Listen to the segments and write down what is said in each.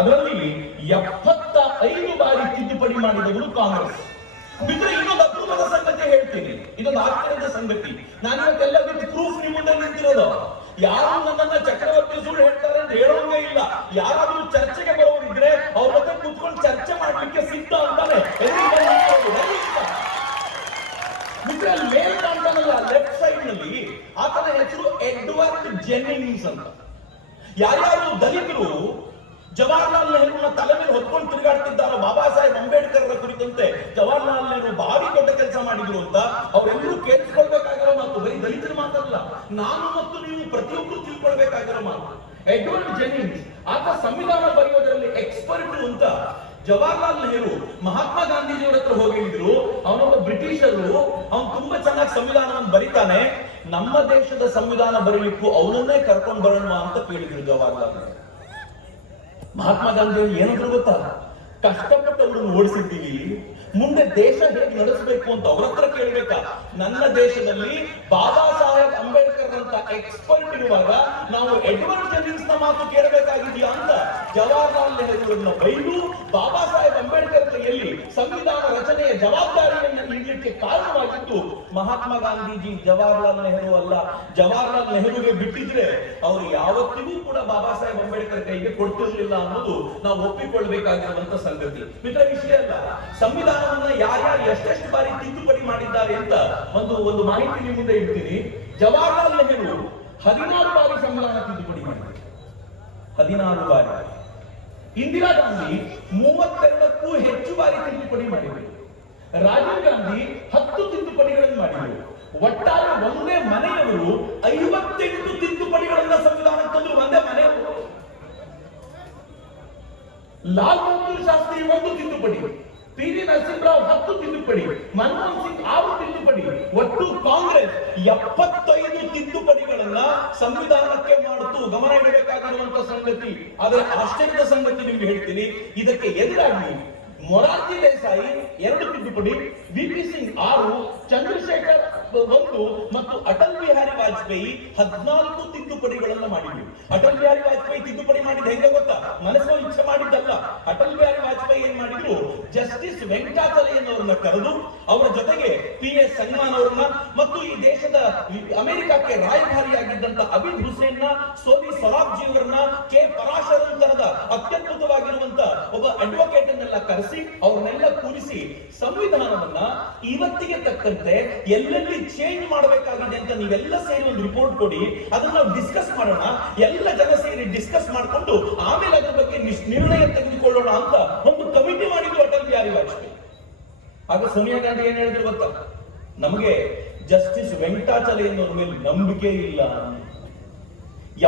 ಅದರಲ್ಲಿ 75 ಬಾರಿ ತಿದ್ದುಪಡಿ ಮಾಡಿದವರು ಕಾಂಗ್ರೆಸ್. ಬಿಟ್ಟರೆ ಇನ್ನೊಂದು ಅಪೂರ್ವದ ಸಂಗತಿ ಹೇಳ್ತೀನಿ, ಇದೊಂದು ಆಶ್ಚರ್ಯದ ಸಂಗತಿ. ನಾನು ಇವತ್ತೆಲ್ಲ ಬಿಟ್ಟು ಪ್ರೂಫ್ ನಿಮ್ಮ ಮುಂದೆ ನಿಂತಿರೋದು. ಯಾರು ನನ್ನನ್ನ ಚಕ್ರವರ್ತಿ ಸುಳ್ಳು ಹೇಳ್ತಾರೆ ಅಂತ ಹೇಳೋಂಗೇ ಇಲ್ಲ. ಯಾರಾದ್ರೂ ಚರ್ಚೆಗೆ ಬರೋರಿದ್ರೆ ಅವ್ರ ಜೊತೆ ಕೂತ್ಕೊಂಡು ಚರ್ಚೆ ಮಾಡ್ಲಿಕ್ಕೆ ಸಿದ್ಧ ಅಂತಾನೆ. ಬಿಟ್ರೆ ಅಲ್ಲಿ ಮೇಲ್ ಕಾಣ್ತಾನಲ್ಲ ಲೆಫ್ಟ್ ಸೈಡ್ ನಲ್ಲಿ, ಆತನ ಹೆಸರು ಎಡ್ವರ್ಡ್ ಜೆನ್ನಿಂಗ್ಸ್ ಅಂತ. ಯಾರ್ಯಾರು ದಲಿತರು ಜವಾಹರ್ಲಾಲ್ ನೆಹರೂನ ತಲೆ ಮೇಲೆ ಹೊತ್ಕೊಂಡು ತಿರುಗಾಡ್ತಿದ್ದಾರೋ, ಬಾಬಾ ಸಾಹೇಬ್ ಅಂಬೇಡ್ಕರ್ ಕುರಿತಂತೆ ಜವಾಹರ್ಲಾಲ್ ನೆಹರು ಭಾರಿ ದೊಡ್ಡ ಕೆಲಸ ಮಾಡಿದ್ರು ಅಂತ ಅವರೆಲ್ಲರೂ ಕೇಳಿಸ್ಕೊಳ್ಬೇಕಾಗಿರೋ ಮಾತು. ಬರೀ ದಲಿತರ ಮಾತಲ್ಲ, ನಾನು ಮತ್ತು ನೀವು ಪ್ರತಿಯೊಬ್ಬರು ತಿಳ್ಕೊಳ್ಬೇಕಾಗಿರೋ ಮಾತು. ಎಡ್ವರ್ಡ್ ಜೆನ್ನಿಂಗ್ಸ್ ಆತ ಸಂವಿಧಾನ ಬರೆಯೋದ್ರಲ್ಲಿ ಎಕ್ಸ್ಪರ್ಟ್ ಅಂತ ಜವಾಹರ್ಲಾಲ್ ನೆಹರು ಮಹಾತ್ಮ ಗಾಂಧೀಜಿಯವರ ಹತ್ರ ಹೋಗಿ ಹೇಳಿದ್ರು, ಅವನೊಬ್ಬ ಬ್ರಿಟಿಷರು, ಅವನು ತುಂಬಾ ಚೆನ್ನಾಗಿ ಸಂವಿಧಾನವನ್ನು ಬರೀತಾನೆ, ನಮ್ಮ ದೇಶದ ಸಂವಿಧಾನ ಬರೀಲಿಕ್ಕೂ ಅವನನ್ನೇ ಕರ್ಕೊಂಡು ಬರೋಣ ಅಂತ ಕೇಳಿದ್ರು ಜವಾಹರ್ಲಾಲ್ ನೆಹರು. ಮಹಾತ್ಮ ಗಾಂಧಿಯವರು ಏನಂದ್ರು ಗೊತ್ತಾ, ಕಷ್ಟಪಟ್ಟು ಅವರನ್ನು ಓಡಿಸಿದ್ದೀವಿ, ಮುಂದೆ ದೇಶ ಹೇಗೆ ನಡೆಸಬೇಕು ಅಂತ ಅವ್ರ ಹತ್ರ ಕೇಳ್ಬೇಕಾ? ನನ್ನ ದೇಶದಲ್ಲಿ ಬಾಬಾ ಸಾಹೇಬ್ ಅಂಬೇಡ್ಕರ್ ಅಂತ ಎಕ್ಸ್ಪರ್ಟ್ ಇರುವಾಗ ನಾವು ಎಡ್ವರ್ಡ್ ಜೆನ್ನಿಂಗ್ಸ್ ನ ಮಾತು ಕೇಳಬೇಕಾಗಿದೆಯಾ ಅಂತ ಜವಾಹರ್ಲಾಲ್ ನೆಹರು ಬೈದು ಬಾಬಾ ಸಾಹೇಬ್ ಅಂಬೇಡ್ಕರ್ ಕೈಯಲ್ಲಿ ಸಂವಿಧಾನ ರಚನೆಯ ಜವಾಬ್ದಾರಿಯನ್ನು ನೀಡಲಿಕ್ಕೆ ಕಾರಣವಾಗಿದ್ದು ಮಹಾತ್ಮ ಗಾಂಧೀಜಿ, ಜವಾಹರ್ಲಾಲ್ ನೆಹರು ಅಲ್ಲ. ಜವಾಹರ್ಲಾಲ್ ನೆಹರುಗೆ ಬಿಟ್ಟಿದ್ರೆ ಅವರು ಯಾವತ್ತಿಗೂ ಕೂಡ ಬಾಬಾ ಸಾಹೇಬ್ ಅಂಬೇಡ್ಕರ್ ಕೈಗೆ ಕೊಡ್ತಿರ್ಲಿಲ್ಲ ಅನ್ನೋದು ನಾವು ಒಪ್ಪಿಕೊಳ್ಬೇಕಾಗಿರುವಂತ ಸಂಗತಿ. ಮಿತ್ರ, ವಿಷಯ ಅಲ್ಲ, ಸಂವಿಧಾನವನ್ನ ಯಾರ್ಯಾರು ಎಷ್ಟೆಷ್ಟು ಬಾರಿ ತಿದ್ದುಪಡಿ ಮಾಡಿದ್ದಾರೆ ಅಂತ ಒಂದು ಮಾಹಿತಿ ನಿಮ್ಮ ಮುಂದೆ ಇಡ್ತೀನಿ. ಜವಾಹರ್ಲಾಲ್ ನೆಹರು 16 ಬಾರಿ ಸಂವಿಧಾನ ತಿದ್ದುಪಡಿ ಮಾಡಿದ್ದಾರೆ, 16 ಬಾರಿ. ಇಂದಿರಾ ಗಾಂಧಿ 32ಕ್ಕೂ ಹೆಚ್ಚು ಬಾರಿ ತಿದ್ದುಪಡಿ ಮಾಡಿದರು. ರಾಜೀವ್ ಗಾಂಧಿ 10 ತಿದ್ದುಪಡಿಗಳನ್ನು ಮಾಡಿದರು. ಒಟ್ಟಾರೆ ಒಂದೇ ಮನೆಯವರು 58 ತಿದ್ದುಪಡಿಗಳನ್ನ ಸಂವಿಧಾನಕ್ಕೆ ತಂದ್ರು. ಒಂದೇ ಮನೆಯವರು. ಲಾಲ್ ಬಹದ್ದೂರ್ ಶಾಸ್ತ್ರಿ 1 ತಿದ್ದುಪಡಿ, ಪಿ.ವಿ. ನರಸಿಂಹರಾವ್ 10 ತಿದ್ದುಪಡಿ, ಮನಮೋಹನ್ ಸಿಂಗ್ 6 ತಿದ್ದುಪಡಿ. ಒಟ್ಟು ಕಾಂಗ್ರೆಸ್ 75 ತಿದ್ದುಪಡಿಗಳನ್ನ ಸಂವಿಧಾನಕ್ಕೆ ಮಾಡಿತು. ಗಮನ ಇಡಬೇಕಾಗಿರುವಂತಹ ಸಂಗತಿ. ಆದರೆ ಆಶ್ಚರ್ಯದ ಸಂಗತಿ ನಿಮ್ಗೆ ಹೇಳ್ತೀನಿ, ಇದಕ್ಕೆ ಎದುರಾಗಿ ಮೊರಾರ್ಜಿ ದೇಸಾಯಿ 2 ತಿದ್ದುಪಡಿ, ವಿ.ಪಿ. ಸಿಂಗ್ 6, ಚಂದ್ರಶೇಖರ್ 1 ಮತ್ತು ಅಟಲ್ ಬಿಹಾರಿ ವಾಜಪೇಯಿ 14 ತಿದ್ದುಪಡಿಗಳನ್ನ ಮಾಡಿದ್ರು. ಅಟಲ್ ಬಿಹಾರಿ ವಾಜಪೇಯಿ ತಿದ್ದುಪಡಿ ಮಾಡಿದ ಹೆಂಗೆ ಗೊತ್ತಾ? ಮನಸ್ಸು ಇಚ್ಛೆ ಮಾಡಿದ್ದಲ್ಲ. ಅಟಲ್ ಬಿಹಾರಿ ವಾಜಪೇಯಿ ಏನ್ ಮಾಡಿದ್ರು, ಜಸ್ಟಿಸ್ ವೆಂಕಟಾಚಲಯ್ಯನವರನ್ನ ಕರೆದು ಅವರ ಜೊತೆಗೆ ಪಿ.ಎಸ್. ಸಂಗಮಾನ್ ಅವರನ್ನ ಮತ್ತು ಈ ದೇಶದ ಅಮೆರಿಕಕ್ಕೆ ರಾಯಭಾರಿಯಾಗಿದ್ದಂತ ಅಬಿದ್ ಹುಸೇನ್ ನ, ಸೋನಿ ಸೊರಾಬ್ಜಿ ಅವರನ್ನ, ಕೆ ಪರಾಶರನ್ ತರದ ಅತ್ಯದ್ಭುತವಾಗಿರುವಂತ ಒಬ್ಬ ಅಡ್ವೊಕೇಟ್ ಅನ್ನೆಲ್ಲ ಕರೆಸಿ ಅವ್ರನ್ನೆಲ್ಲ ಕೂರಿಸಿ ಸಂವಿಧಾನವನ್ನ ಇವತ್ತಿಗೆ ತಕ್ಕಂತೆ ಎಲ್ಲೆಲ್ಲಿ ಚೇಂಜ್ ಮಾಡಬೇಕಾಗಿದೆ ಅಂತ ನೀವೆಲ್ಲ ಸೇರಿ ಒಂದು ರಿಪೋರ್ಟ್ ಕೊಡಿ, ಅದನ್ನ ನಾವು ಡಿಸ್ಕಸ್ ಮಾಡೋಣ. ಎಲ್ಲ ಜನ ಸೇರಿ ಡಿಸ್ಕಸ್ ಮಾಡಿಕೊಂಡು ಆಮೇಲೆ ಅದ್ರ ಬಗ್ಗೆ ನಿರ್ಣಯ ತೆಗೆದುಕೊಳ್ಳೋಣ ಅಂತ ಒಂದು ಕಮಿಟಿ ಮಾಡಿದ್ರು ಅಟಲ್ ಬಿಹಾರಿ ವಾಜಪೇಯಿ. ಆಗ ಸೋನಿಯಾ ಗಾಂಧಿ ಏನ್ ಹೇಳಿದ್ರು ಗೊತ್ತಾ? ನಮಗೆ ಜಸ್ಟಿಸ್ ವೆಂಕಟಾಚಲಯ್ಯನವರ ಮೇಲೆ ನಂಬಿಕೆ ಇಲ್ಲ.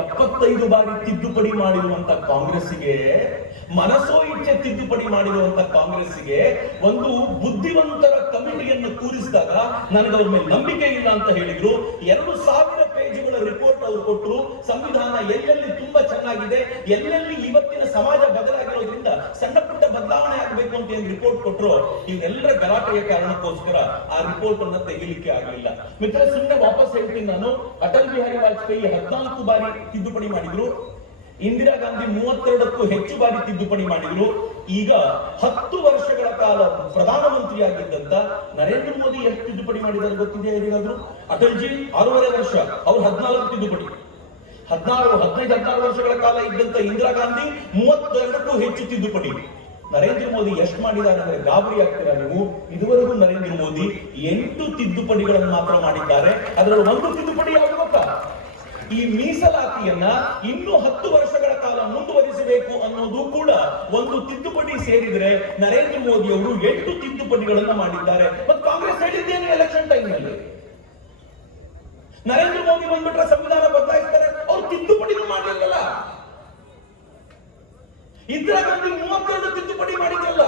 75 ಬಾರಿ ತಿದ್ದುಪಡಿ ಮಾಡಿರುವಂತ ಕಾಂಗ್ರೆಸ್ಸಿಗೆ, ಮನಸೋ ಇಚ್ಛೆ ತಿದ್ದುಪಡಿ ಮಾಡಿರುವಂತ ಕಾಂಗ್ರೆಸ್ಸಿಗೆ ಒಂದು ಬುದ್ಧಿವಂತರ ಕಮಿಟಿಯನ್ನು ಕೂರಿಸಿದಾಗ ನನಗೆ ಅವ್ರ ಮೇಲೆ ನಂಬಿಕೆ ಇಲ್ಲ ಅಂತ ಹೇಳಿದ್ರು. 2000 ಪೇಜ್ಗಳ ರಿಪೋರ್ಟ್ ಅವರು ಕೊಟ್ಟರು. ಸಂವಿಧಾನ ಎಲ್ಲೆಲ್ಲಿ ತುಂಬಾ ಚೆನ್ನಾಗಿದೆ, ಎಲ್ಲೆಲ್ಲಿ ಇವತ್ತಿನ ಸಮಾಜ ಬದಲಾಗಿರೋದ್ರಿಂದ ಸಣ್ಣ ಪುಟ್ಟ ಬದಲಾವಣೆ ಆಗಬೇಕು ಅಂತ ಏನ್ ರಿಪೋರ್ಟ್ ಕೊಟ್ಟರು, ಇವರೆಲ್ಲರ ಗಲಾಟೆಯ ಕಾರಣಕ್ಕೋಸ್ಕರ ಆ ರಿಪೋರ್ಟ್ ಅನ್ನ ತೆಗಿಲಿಕ್ಕೆ ಆಗಲಿಲ್ಲ. ಮಿತ್ರ, ಸುಮ್ಮನೆ ವಾಪಸ್ ಹೇಳ್ತೀನಿ ನಾನು. ಅಟಲ್ ಬಿಹಾರಿ ವಾಜಪೇಯಿ 14 ಬಾರಿ ತಿದ್ದುಪಡಿ ಮಾಡಿದ್ರು. ಇಂದಿರಾ ಗಾಂಧಿ 32ಕ್ಕೂ ಹೆಚ್ಚು ಬಾರಿ ತಿದ್ದುಪಡಿ ಮಾಡಿದ್ರು. ಈಗ 10 ವರ್ಷಗಳ ಕಾಲ ಪ್ರಧಾನಮಂತ್ರಿಯಾಗಿದ್ದಂತ ನರೇಂದ್ರ ಮೋದಿ ಎಷ್ಟು ತಿದ್ದುಪಡಿ ಮಾಡಿದ್ದಾರೆ ಗೊತ್ತಿದೆಯಾ ಯಾರಿಗಾದ್ರೂ? ಅಟಲ್ಜಿ 6.5 ವರ್ಷ, ಅವ್ರು 14 ತಿದ್ದುಪಡಿ. 15-16 ವರ್ಷಗಳ ಕಾಲ ಇದ್ದಂತ ಇಂದಿರಾ ಗಾಂಧಿ 32ಕ್ಕೂ ಹೆಚ್ಚು ತಿದ್ದುಪಡಿ. ನರೇಂದ್ರ ಮೋದಿ ಎಷ್ಟು ಮಾಡಿದ್ದಾರೆ ಅಂದ್ರೆ ಗಾಬರಿ ಆಗ್ತೀರಾ ನೀವು? ಇದುವರೆಗೂ ನರೇಂದ್ರ ಮೋದಿ 8 ತಿದ್ದುಪಡಿಗಳನ್ನು ಮಾತ್ರ ಮಾಡಿದ್ದಾರೆ. ಅದರಲ್ಲಿ 1 ತಿದ್ದುಪಡಿ ಯಾವುದು ಗೊತ್ತಾ? ಈ ಮೀಸಲಾತಿಯನ್ನ ಇನ್ನೂ 10 ವರ್ಷಗಳ ಕಾಲ ಮುಂದುವರಿಸಬೇಕು ಅನ್ನೋದು ಕೂಡ ಒಂದು ತಿದ್ದುಪಡಿ ಸೇರಿದ್ರೆ ನರೇಂದ್ರ ಮೋದಿ ಅವರು 8 ತಿದ್ದುಪಡಿಗಳನ್ನ ಮಾಡಿದ್ದಾರೆ. ಮತ್ತು ಕಾಂಗ್ರೆಸ್ ಹೇಳಿದ್ದೇನು ಎಲೆಕ್ಷನ್ ಟೈಮ್ ನಲ್ಲಿ? ನರೇಂದ್ರ ಮೋದಿ ಬಂದ್ಬಿಟ್ರೆ ಸಂವಿಧಾನ ಬದಲಾಯಿಸ್ತಾರೆ, ಅವ್ರು ತಿದ್ದುಪಡಿನೂ ಮಾಡಲಿಲ್ಲ. ಇಂದಿರಾ ಗಾಂಧಿ 32 ತಿದ್ದುಪಡಿ ಮಾಡಿದ್ರಲ್ಲ.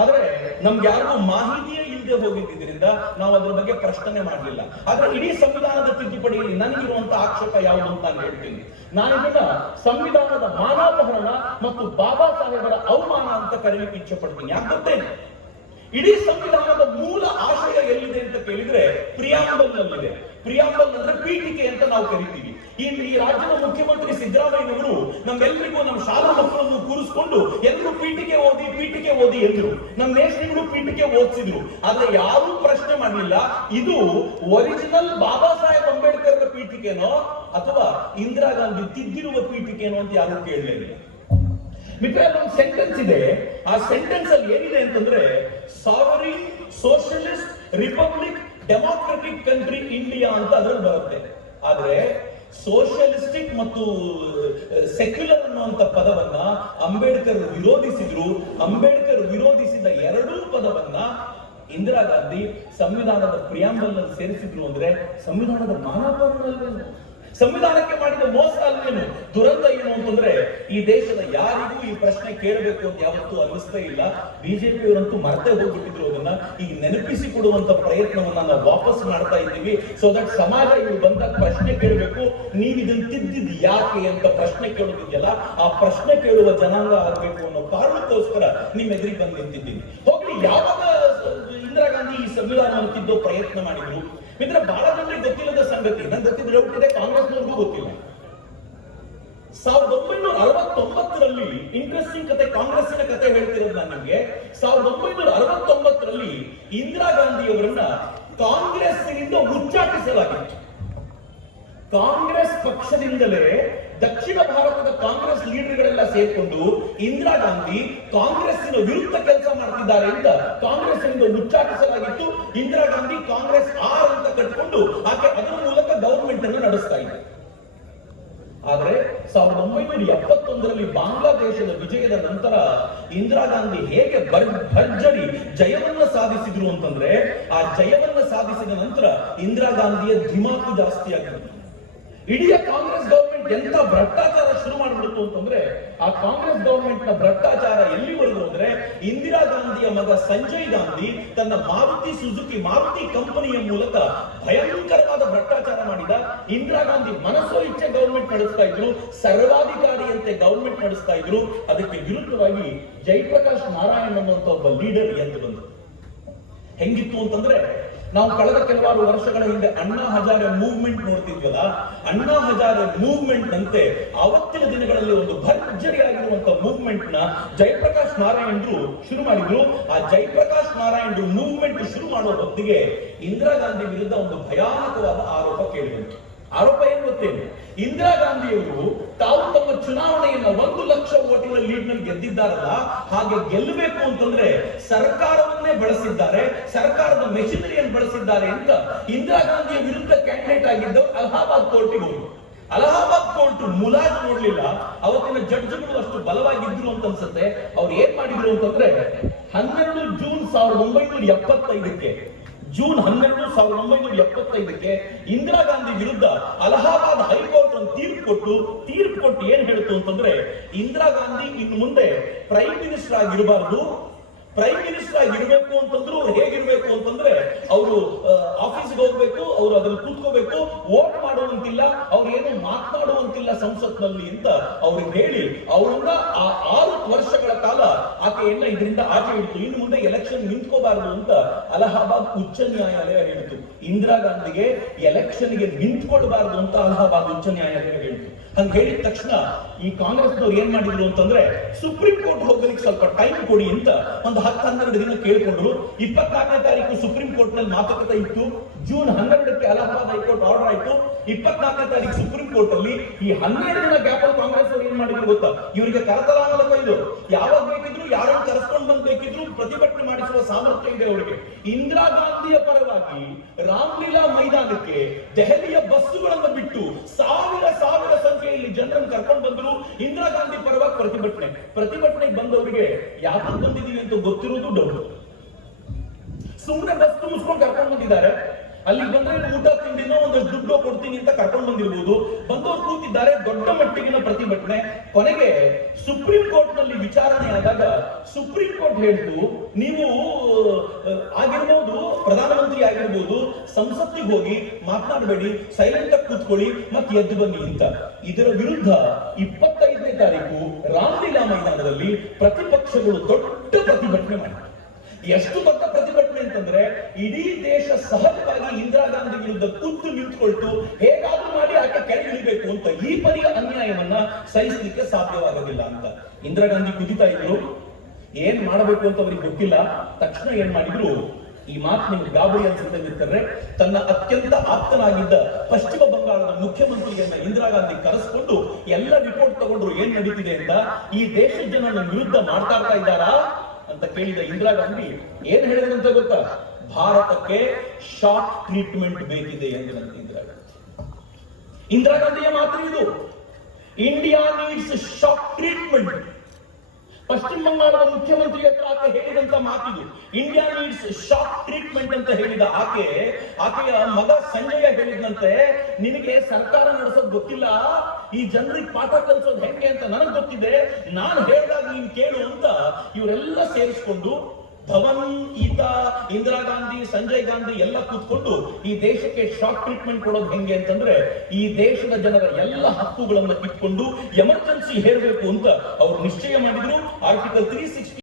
ಆದ್ರೆ ನಮ್ಗೆ ಯಾರಿಗೂ ಮಾಹಿತಿಯೇ ಇಲ್ಲದೆ ಹೋಗಿದ್ದರಿಂದ ನಾವು ಅದ್ರ ಬಗ್ಗೆ ಪ್ರಶ್ನೆ ಮಾಡಲಿಲ್ಲ. ಆದ್ರೆ ಇಡೀ ಸಂವಿಧಾನದ ತಿದ್ದುಪಡಿಯಲ್ಲಿ ನನಗಿರುವಂತಹ ಆಕ್ಷೇಪ ಯಾವುದು ಅಂತ ನಾನು ಹೇಳ್ತೀನಿ. ನಾನು ಇದನ್ನ ಸಂವಿಧಾನದ ಮಾನಾಪಹರಣ ಮತ್ತು ಬಾಬಾ ಸಾಹೇಬರ ಅವಮಾನ ಅಂತ ಕರೆಯಲಿಕ್ಕೆ ಇಚ್ಛೆ ಪಡ್ತೀನಿ. ಯಾಕೆ ಗೊತ್ತೇನು? ಇಡೀ ಸಂವಿಧಾನದ ಮೂಲ ಆಶಯ ಎಲ್ಲಿದೆ ಅಂತ ಕೇಳಿದ್ರೆ ಪ್ರಿಯಾಂಬಲ್ ನಲ್ಲಿದೆ. ಪ್ರಿಯಾಂಬಲ್ ಅಂದ್ರೆ ಪೀಠಿಕೆ ಅಂತ ನಾವು ಕರಿತೀವಿ. ಈ ರಾಜ್ಯದ ಮುಖ್ಯಮಂತ್ರಿ ಸಿದ್ದರಾಮಯ್ಯನವರು ನಮ್ಮೆಲ್ಲರಿಗೂ ನಮ್ಮ ಶಾಲಾ ಮಕ್ಕಳನ್ನು ಕೂರಿಸಿ ಮುಗಿಸ್ಕೊಂಡು ಎಲ್ಲರೂ ಪೀಠಿಕೆ ಓದಿ ಎಂದ್ರು. ನಮ್ಮ ನೇಷನಿಗಳು ಪೀಠಿಕೆ ಓದಿಸಿದ್ರು. ಆದ್ರೆ ಯಾರೂ ಪ್ರಶ್ನೆ ಮಾಡಲಿಲ್ಲ ಇದು ಒರಿಜಿನಲ್ ಬಾಬಾ ಸಾಹೇಬ್ ಅಂಬೇಡ್ಕರ್ ಪೀಠಿಕೆನೋ ಅಥವಾ ಇಂದಿರಾ ಗಾಂಧಿ ತಿದ್ದಿರುವ ಪೀಠಿಕೆನೋ ಅಂತ ಯಾರು ಕೇಳಲಿಲ್ಲ. ಮಿತ್ರರಲ್ಲಿ ಒಂದು ಸೆಂಟೆನ್ಸ್ ಇದೆ. ಆ ಸೆಂಟೆನ್ಸ್ ಅಲ್ಲಿ ಏನಿದೆ ಅಂತಂದ್ರೆ, sovereign socialist republic democratic country India ಅಂತ ಅದ್ರಲ್ಲಿ ಬರುತ್ತೆ. ಆದ್ರೆ ಸೋಷಿಯಲಿಸ್ಟಿಕ್ ಮತ್ತು ಸೆಕ್ಯುಲರ್ ಅನ್ನುವಂತ ಪದವನ್ನ ಅಂಬೇಡ್ಕರ್ ವಿರೋಧಿಸಿದ್ರು. ಅಂಬೇಡ್ಕರ್ ವಿರೋಧಿಸಿದ ಎರಡೂ ಪದವನ್ನ ಇಂದಿರಾ ಗಾಂಧಿ ಸಂವಿಧಾನದ ಪ್ರಿಯಾಂಬಲ್ ನಲ್ಲಿ ಸೇರಿಸಿದ್ರು. ಅಂದ್ರೆ ಸಂವಿಧಾನದ ಮಾನವರಲ್ವೇನು, ಸಂವಿಧಾನಕ್ಕೆ ಮಾಡಿದ ಮೋಸ ಅಲ್ವೇನು, ದುರಂತ ಏನು ಅಂತಂದ್ರೆ ಈ ದೇಶದ ಯಾರಿಗೂ ಈ ಪ್ರಶ್ನೆ ಕೇಳಬೇಕು ಅಂತ ಯಾವತ್ತೂ ಅನ್ನಿಸ್ತೇ ಇಲ್ಲ. ಬಿಜೆಪಿಯವರಂತೂ ಮರ್ತೇ ಹೋಗ್ಬಿಟ್ಟಿದ್ರು. ಅದನ್ನ ಈಗ ನೆನಪಿಸಿಕೊಡುವಂತ ಪ್ರಯತ್ನವನ್ನ ನಾವು ವಾಪಸ್ ಮಾಡ್ತಾ ಇದ್ದೀವಿ. ಸೊ ದಟ್ ಸಮಾಜ ಇವ್ರು ಬಂದಾಗ ಪ್ರಶ್ನೆ ಕೇಳಬೇಕು, ನೀವು ಇದನ್ನ ತಿದ್ದಿದ್ ಯಾಕೆ ಅಂತ ಪ್ರಶ್ನೆ ಕೇಳೋದಿದೆಯಲ್ಲ, ಆ ಪ್ರಶ್ನೆ ಕೇಳುವ ಜನಾಂಗ ಆಗ್ಬೇಕು ಅನ್ನೋ ಕಾರಣಕ್ಕೋಸ್ಕರ ನಿಮ್ ಎದುರಿಗೆ ಬಂದು ನಿಂತಿದ್ದೀನಿ. ಹೋಗ್ಲಿ, ಯಾವಾಗ ಇಂದಿರಾ ಗಾಂಧಿ ಈ ಸಂವಿಧಾನವನ್ನು ತಿದ್ದೋ ಪ್ರಯತ್ನ ಮಾಡಿದ್ರು ಮಿತ್ರ, ಬಹಳ ಜನರಿಗೆ ಗೊತ್ತಿಲ್ಲದ ಸಂಗತಿ, ನನ್ ಗೊತ್ತಿದ್ರೆ ಹೋಗ್ತಿದೆ, ಕಾಂಗ್ರೆಸ್ನವ್ರಿಗೂ ಗೊತ್ತಿಲ್ಲ. 1969ರಲ್ಲಿ ಇಂಟ್ರೆಸ್ಟಿಂಗ್ ಕತೆ, ಕಾಂಗ್ರೆಸ್ಸಿನ ಕತೆ ಹೇಳ್ತಿರೋದು ನಾನು ನಿಮ್ಗೆ. 1969ರಲ್ಲಿ ಇಂದಿರಾ ಗಾಂಧಿ ಅವರನ್ನ ಕಾಂಗ್ರೆಸ್ಸಿನಿಂದ ಉಚ್ಚಾಟಿಸಲಾಗಿತ್ತು. ಕಾಂಗ್ರೆಸ್ ಪಕ್ಷದಿಂದಲೇ ದಕ್ಷಿಣ ಭಾರತದ ಕಾಂಗ್ರೆಸ್ ಲೀಡರ್ಗಳೆಲ್ಲ ಸೇರ್ಕೊಂಡು ಇಂದಿರಾ ಗಾಂಧಿ ಕಾಂಗ್ರೆಸ್ಸಿನ ವಿರುದ್ಧ ಕೆಲಸ ಮಾಡ್ತಿದ್ದಾರೆ ಅಂತ ಕಾಂಗ್ರೆಸ್ಸಿನಿಂದ ಉಚ್ಚಾಟಿಸಲಾಗಿತ್ತು. ಇಂದಿರಾ ಗಾಂಧಿ ಕಾಂಗ್ರೆಸ್ ಆರ್ ಅಂತ ಕಟ್ಕೊಂಡು ಆಕೆ ಅದರ ಮೂಲಕ ಗವರ್ಮೆಂಟ್ ಅನ್ನು ನಡೆಸ್ತಾ ಇದ್ದಾರೆ. ಆದ್ರೆ 1971ರಲ್ಲಿ ಬಾಂಗ್ಲಾದೇಶದ ವಿಜಯದ ನಂತರ ಇಂದಿರಾ ಗಾಂಧಿ ಹೇಗೆ ಭರ್ಜರಿ ಜಯವನ್ನ ಸಾಧಿಸಿದ್ರು ಅಂತಂದ್ರೆ, ಆ ಜಯವನ್ನ ಸಾಧಿಸಿದ ನಂತರ ಇಂದಿರಾ ಗಾಂಧಿಯ ಧಿಮಾಕು ಜಾಸ್ತಿ ಆಗಿತ್ತು. ಇಡೀ ಕಾಂಗ್ರೆಸ್ ಗವರ್ಮೆಂಟ್ ಎಂತ ಭ್ರಷ್ಟಾಚಾರ ಶುರು ಮಾಡಿಬಿಡ್ತು ಅಂತಂದ್ರೆ, ಆ ಕಾಂಗ್ರೆಸ್ ಗವರ್ಮೆಂಟ್ ನ ಭ್ರಷ್ಟಾಚಾರ ಎಲ್ಲಿವರೆಗೂ ಅಂದ್ರೆ, ಇಂದಿರಾ ಗಾಂಧಿಯ ಮಗ ಸಂಜಯ್ ಗಾಂಧಿ ತನ್ನ ಮಾರುತಿ ಕಂಪನಿಯ ಮೂಲಕ ಭಯಂಕರವಾದ ಭ್ರಷ್ಟಾಚಾರ ಮಾಡಿದ. ಇಂದಿರಾ ಗಾಂಧಿ ಮನಸ್ಸೋ ಇಚ್ಛೆ ಗವರ್ಮೆಂಟ್ ನಡೆಸ್ತಾ ಇದ್ರು, ಸರ್ವಾಧಿಕಾರಿಯಂತೆ ಗವರ್ಮೆಂಟ್ ನಡೆಸ್ತಾ ಇದ್ರು. ಅದಕ್ಕೆ ವಿರುದ್ಧವಾಗಿ ಜಯಪ್ರಕಾಶ್ ನಾರಾಯಣ್ ಅನ್ನುವಂತ ಒಬ್ಬ ಲೀಡರ್ ಎಂದು ಬಂದರು. ಹೆಂಗಿತ್ತು ಅಂತಂದ್ರೆ, ನಾವು ಕಳೆದ ಕೆಲವಾರು ವರ್ಷಗಳ ಹಿಂದೆ ಅಣ್ಣಾ ಹಜಾರೆ ಮೂವ್ಮೆಂಟ್ ನೋಡ್ತಿದ್ವಲ್ಲ, ಅಣ್ಣಾ ಹಜಾರೆ ಮೂವ್ಮೆಂಟ್ ಅಂತೆ ಅವತ್ತಿನ ದಿನಗಳಲ್ಲಿ ಒಂದು ಭರ್ಜರಿ ಆಗಿರುವಂತಹ ಮೂವ್ಮೆಂಟ್ ನ ಜಯಪ್ರಕಾಶ್ ನಾರಾಯಣರು ಶುರು ಮಾಡಿದ್ರು. ಆ ಜಯಪ್ರಕಾಶ್ ನಾರಾಯಣರು ಮೂವ್ಮೆಂಟ್ ಶುರು ಮಾಡೋ ಹೊತ್ತಿಗೆ ಇಂದಿರಾ ಗಾಂಧಿ ವಿರುದ್ಧ ಒಂದು ಭಯಾನಕವಾದ ಆರೋಪ ಕೇಳಿಬಂತು. ಆರೋಪ ಏನು ಗೊತ್ತೇನು? ಇಂದಿರಾ ಗಾಂಧಿಯವರು ತಾವು ತಮ್ಮ ಚುನಾವಣೆಯನ್ನ 1 ಲಕ್ಷ ಓಟಿನ ಲೀಡ್ ನಲ್ಲಿ ಗೆದ್ದಿದ್ದಾರಲ್ಲ, ಹಾಗೆ ಗೆಲ್ಲಬೇಕು ಅಂತಂದ್ರೆ ಸರ್ಕಾರವನ್ನೇ ಬಳಸಿದ್ದಾರೆ, ಸರ್ಕಾರದ ಮೆಷಿನರಿಯನ್ನು ಬಳಸಿದ್ದಾರೆ ಅಂತ ಇಂದಿರಾ ಗಾಂಧಿಯ ವಿರುದ್ಧ ಕ್ಯಾಂಡಿಡೇಟ್ ಆಗಿದ್ದವರು ಅಲಹಾಬಾದ್ ಕೋರ್ಟಿಗೆ ಹೋದ್ರು. ಅಲಹಾಬಾದ್ ಕೋರ್ಟ್ ಮುಲಾಜ್ ನೋಡ್ಲಿಲ್ಲ. ಅವತ್ತಿನ ಜಡ್ಜ್ಗಳು ಅಷ್ಟು ಬಲವಾಗಿದ್ರು ಅಂತ ಅನ್ಸುತ್ತೆ. ಅವ್ರು ಏನ್ ಮಾಡಿದ್ರು ಅಂತಂದ್ರೆ, 12 ಜೂನ್ 1975ಕ್ಕೆ ಜೂನ್ 12, 1975ಕ್ಕೆ ಇಂದಿರಾ ಗಾಂಧಿ ವಿರುದ್ಧ ಅಲಹಾಬಾದ್ ಹೈಕೋರ್ಟ್ ಒಂದು ತೀರ್ಪು ಕೊಟ್ಟು ಏನ್ ಹೇಳ್ತು ಅಂತಂದ್ರೆ, ಇಂದಿರಾ ಗಾಂಧಿ ಇನ್ನು ಮುಂದೆ ಪ್ರೈಮ್ ಮಿನಿಸ್ಟರ್ ಆಗಿರಬಾರ್ದು. ಪ್ರೈಮ್ ಮಿನಿಸ್ಟರ್ ಆಗಿರ್ಬೇಕು ಅಂತಂದ್ರು ಹೇಗಿರ್ಬೇಕು ಅಂತಂದ್ರೆ, ಅವರು ಆಫೀಸ್ಗೆ ಹೋಗ್ಬೇಕು, ಅವರು ಅದ್ರಲ್ಲಿ ಕೂತ್ಕೋಬೇಕು, ವೋಟ್ ಮಾಡುವಂತಿಲ್ಲ, ಅವ್ರು ಏನು ಮಾತನಾಡುವಂತಿಲ್ಲ ಸಂಸತ್ನಲ್ಲಿ ಅಂತ ಅವ್ರಿಗೆ ಹೇಳಿ ಅವರನ್ನ ಆ 6 ವರ್ಷಗಳ ಕಾಲ ಆಕೆಯನ್ನ ಇದರಿಂದ ಆಚೆ ಇಡ್ತು. ಇನ್ನು ಮುಂದೆ ಎಲೆಕ್ಷನ್ ನಿಂತ್ಕೋಬಾರದು ಅಂತ ಅಲಹಾಬಾದ್ ಉಚ್ಚ ನ್ಯಾಯಾಲಯ ಹೇಳಿತು. ಇಂದಿರಾ ಗಾಂಧಿಗೆ ಎಲೆಕ್ಷನ್ಗೆ ನಿಂತ್ಕೊಳ್ಬಾರದು ಅಂತ ಅಲಹಾಬಾದ್ ಉಚ್ಚ ನ್ಯಾಯಾಲಯ ಹೇಳಿತು. ಹಂಗ ಹೇಳಿದ ತಕ್ಷಣ ಈ ಕಾಂಗ್ರೆಸ್ನವ್ರು ಏನ್ ಮಾಡಿದ್ರು ಅಂತಂದ್ರೆ, ಸುಪ್ರೀಂ ಕೋರ್ಟ್ ಹೋಗ್ಲಿಕ್ಕೆ ಸ್ವಲ್ಪ ಟೈಮ್ ಕೊಡಿ ಅಂತ ಒಂದು 10-12 ದಿನ ಕೇಳ್ಕೊಂಡ್ರು. 24ನೇ ತಾರೀಕು ಸುಪ್ರೀಂ ಕೋರ್ಟ್ ನಲ್ಲಿ ಮಾತುಕತೆ ಇತ್ತು. ಜೂನ್ 12ಕ್ಕೆ ಅಲಹಾಬಾದ್ ಹೈಕೋರ್ಟ್ ಆರ್ಡರ್ ಆಯ್ತು. 24ನೇ ತಾರೀಕು ಸುಪ್ರೀಂ ಕೋರ್ಟ್ ಅಲ್ಲಿ ಈ 12 ದಿನ ಗ್ಯಾಪ್ ಅಲ್ಲಿ ಕಾಂಗ್ರೆಸ್ ಅವರು ಏನ್ ಮಾಡಿದ್ರು ಗೊತ್ತಾ? ಇವರಿಗೆ ಕರತಲಾಮಲಕ ಇದು, ಯಾವಾಗ ಬೇಕಿದ್ರು ಯಾರನ್ನು ಕರೆಸ್ಕೊಂಡು ಬಂದ್ ಬೇಕಿದ್ರು ಪ್ರತಿಭಟನೆ ಮಾಡಿಸುವ ಸಾಮರ್ಥ್ಯ ಇದೆ ಅವರಿಗೆ. ಇಂದಿರಾ ಗಾಂಧಿಯ ಪರವಾಗಿ ರಾಮ್ಲೀಲಾ ಮೈದಾನಕ್ಕೆ ದೆಹಲಿಯ ಬಸ್ಸುಗಳನ್ನು ಬಿಟ್ಟು ಸಾವಿರ ಸಂಖ್ಯೆಯಲ್ಲಿ ಜನರನ್ನು ಕರ್ಕೊಂಡು ಬಂದರು. ಇಂದಿರಾ ಗಾಂಧಿ ಪರವಾಗಿ ಪ್ರತಿಭಟನೆಗೆ ಬಂದವರಿಗೆ ಯಾಕೆ ಬಂದಿದ್ದೀವಿ ಅಂತ ಗೊತ್ತಿರೋದು ಡೌಟ್. ಸುಮ್ಮನೆ ಬಸ್ ತುಂಬಿಸ್ಕೊಂಡು ಕರ್ಕೊಂಡು ಬಂದಿದ್ದಾರೆ. ಅಲ್ಲಿ ಬಂದ್ರೆ ಊಟ ತಿಂಡಿನೋ ಒಂದಷ್ಟು ದುಡ್ಡು ಕೊಡ್ತೀನಿ ಅಂತ ಕರ್ಕೊಂಡು ಬಂದಿರಬಹುದು. ಬಂದವರು ಕೂತಿದ್ದಾರೆ, ದೊಡ್ಡ ಮಟ್ಟಿಗಿನ ಪ್ರತಿಭಟನೆ. ಕೊನೆಗೆ ಸುಪ್ರೀಂ ಕೋರ್ಟ್ ನಲ್ಲಿ ವಿಚಾರಣೆ ಆದಾಗ ಸುಪ್ರೀಂ ಕೋರ್ಟ್ ಹೇಳ್ತು, ನೀವು ಆಗಿರ್ಬೋದು, ಪ್ರಧಾನಮಂತ್ರಿ ಆಗಿರ್ಬೋದು, ಸಂಸತ್ತಿಗೆ ಹೋಗಿ ಮಾತನಾಡಬೇಡಿ, ಸೈಲೆಂಟ್ ಆಗಿ ಕೂತ್ಕೊಳ್ಳಿ, ಮತ್ತೆ ಎದ್ದು ಬನ್ನಿ ಅಂತ. ಇದರ ವಿರುದ್ಧ 25ನೇ ತಾರೀಕು ರಾಮ್ಲೀಲಾ ಮೈದಾನದಲ್ಲಿ ಪ್ರತಿಪಕ್ಷಗಳು ದೊಡ್ಡ ಪ್ರತಿಭಟನೆ ಮಾಡಿದ್ರು. ಎಷ್ಟು ದೊಡ್ಡ ಪ್ರತಿಭಟನೆ ಏನಾಗಿದೆ ಅಂತಂದ್ರೆ ಇಡೀ ದೇಶ ಸಹಜವಾಗಿ ಇಂದಿರಾ ಗಾಂಧಿ ವಿರುದ್ಧ ಕುತ್ತು ನಿಂತ್ಕೊಳ್ತು, ಹೇಗಾದ್ರೂ ಮಾಡಿ ಆಕೆ ಕೆಳಗಿಳಿಬೇಕು ಅಂತ. ಈ ಪರಿಯ ಅನ್ಯಾಯವನ್ನ ಸಹಿಸಲಿಕ್ಕೆ ಸಾಧ್ಯವಾಗೋದಿಲ್ಲ ಅಂತ ಇಂದಿರಾ ಗಾಂಧಿ ಕುದಿತಾ ಇದ್ರು. ಏನ್ ಮಾಡಬೇಕು ಅಂತ ಅವ್ರಿಗೆ ಗೊತ್ತಿಲ್ಲ. ತಕ್ಷಣ ಏನ್ ಮಾಡಿದ್ರು, ಈ ಮಾತು ನಿಮ್ಗೆ ಗಾಬರಿ ಅನ್ಸುತ್ತೆ, ತನ್ನ ಅತ್ಯಂತ ಆಪ್ತನಾಗಿದ್ದ ಪಶ್ಚಿಮ ಬಂಗಾಳದ ಮುಖ್ಯಮಂತ್ರಿಯನ್ನ ಇಂದಿರಾ ಗಾಂಧಿ ಕರೆಸ್ಕೊಂಡು ಎಲ್ಲ ರಿಪೋರ್ಟ್ ತಗೊಂಡ್ರು, ಏನ್ ನಡೀತಿದೆ ಅಂತ. ಈ ದೇಶದ ಜನ ನನ್ನ ವಿರುದ್ಧ ಮಾತಾಡ್ತಾ ಇದ್ದಾರಾ ಅಂತ ಕೇಳಿದ ಇಂದಿರಾ ಗಾಂಧಿ ಏನ್ ಹೇಳಿದಂತ ಗೊತ್ತಾ? ಭಾರತಕ್ಕೆ ಶಾಕ್ ಟ್ರೀಟ್ಮೆಂಟ್ ಬೇಕಿದೆ ಎಂದಿರಂತೆ ಇಂದಿರಾ ಗಾಂಧಿಯ ಮಾತು ಇದು. India needs shock treatment. ಪಶ್ಚಿಮ ಬಂಗಾಳದ ಮುಖ್ಯಮಂತ್ರಿ ಹತ್ರ ಆಕೆ ಹೇಳಿದಂತ ಮಾತಿದು. ಇಂಡಿಯಾ ನೀಡ್ಸ್ ಶಾಕ್ ಟ್ರೀಟ್ಮೆಂಟ್ ಅಂತ ಹೇಳಿದ ಆಕೆಯ ಮಗ ಸಂಜಯ ಹೇಳಿದಂತೆ, ನಿನಗೆ ಸರ್ಕಾರ ನಡೆಸೋದು ಗೊತ್ತಿಲ್ಲ, ಈ ಜನರಿಗೆ ಪಾಠ ಕಲಿಸೋದು ಹೆಂಗೆ ಅಂತ ನನಗೆ ಗೊತ್ತಿದೆ, ನಾನು ಹೇಳಿದಾಗ ನೀನು ಕೇಳು ಅಂತ ಇವರೆಲ್ಲ ಸೇರಿಸಿಕೊಂಡು ಧವನ್, ಈತ, ಇಂದಿರಾ ಗಾಂಧಿ, ಸಂಜಯ್ ಗಾಂಧಿ ಎಲ್ಲ ಕೂತ್ಕೊಂಡು ಈ ದೇಶಕ್ಕೆ ಶಾಕ್ ಟ್ರೀಟ್ಮೆಂಟ್ ಕೊಡೋದು ಹೆಂಗೆ ಅಂತಂದ್ರೆ, ಈ ದೇಶದ ಜನರ ಎಲ್ಲ ಹಕ್ಕುಗಳನ್ನು ಇಟ್ಕೊಂಡು ಎಮರ್ಜೆನ್ಸಿ ಹೇರಬೇಕು ಅಂತ ಅವರು ನಿಶ್ಚಯ ಮಾಡಿದ್ರು. ಆರ್ಟಿಕಲ್ 360